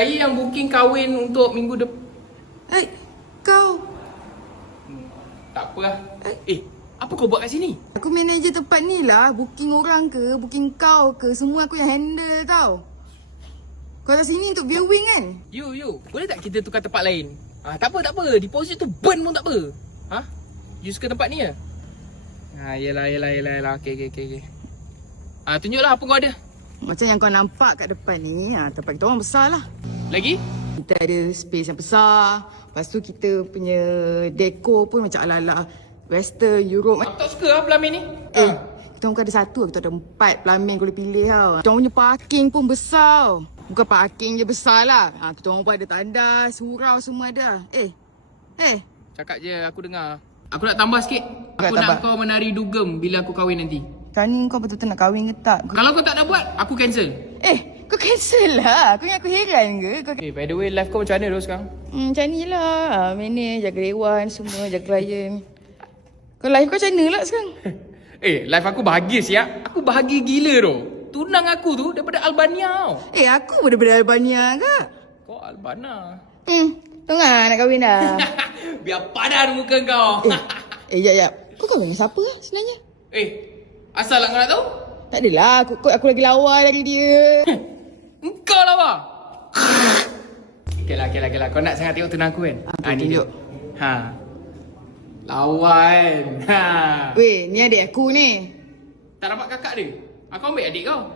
Saya yang booking kahwin untuk minggu depan. Kau. Tak apa lah. Apa kau buat kat sini? Aku manager tempat ni lah. Booking orang ke, booking kau ke, semua aku yang handle tau. Kau kat sini untuk viewing kan? You. Boleh tak kita tukar tempat lain? Tak apa. Deposit tu burn pun tak apa. You suka tempat ni ke? Yelah. Okay. Tunjuklah apa kau ada. Macam yang kau nampak kat depan ni, tempat kita orang besar lah. Lagi? Kita ada space yang besar. Lepas tu kita punya dekor pun macam ala-ala Western, Europe. Aku tak suka lah pelamin ni. Kita orang bukan ada satu, kita ada 4 pelamin kau boleh pilih tau. Kita orang punya parking pun besar. Bukan parking je besar lah. Kita orang pun ada tandas, surau semua ada. Cakap je, aku dengar. Aku nak tambah sikit. Aku nak kau menari dugem bila aku kahwin nanti. Sekarang ni kau betul-betul nak kahwin ke tak? Kalau kau tak nak buat, aku cancel. Kau cancel lah. Kau ingat aku heran ke? By the way, life kau macam mana tu sekarang? Macam ni lah. Manage, jaga dewan semua, jaga klien. Kau live kau macam mana lah sekarang? Life aku bahagia siap. Aku bahagia gila tu. Tunang aku tu daripada Albania tau. Aku pun daripada Albania kak. Kau Albana. Tengah nak kahwin dah. Biar padan muka kau. Jap. Kau kahwin dengan siapa lah sebenarnya? Asal lah kau nak tahu? Tak adalah, aku lagi lawa dari dia. Engkau lah apa? Okay lah. Kau nak sangat tengok tunang aku kan? Ni tunjuk. dia. Lawan. Weh, ni adik aku ni. Tak dapat kakak dia. Aku ambil adik kau.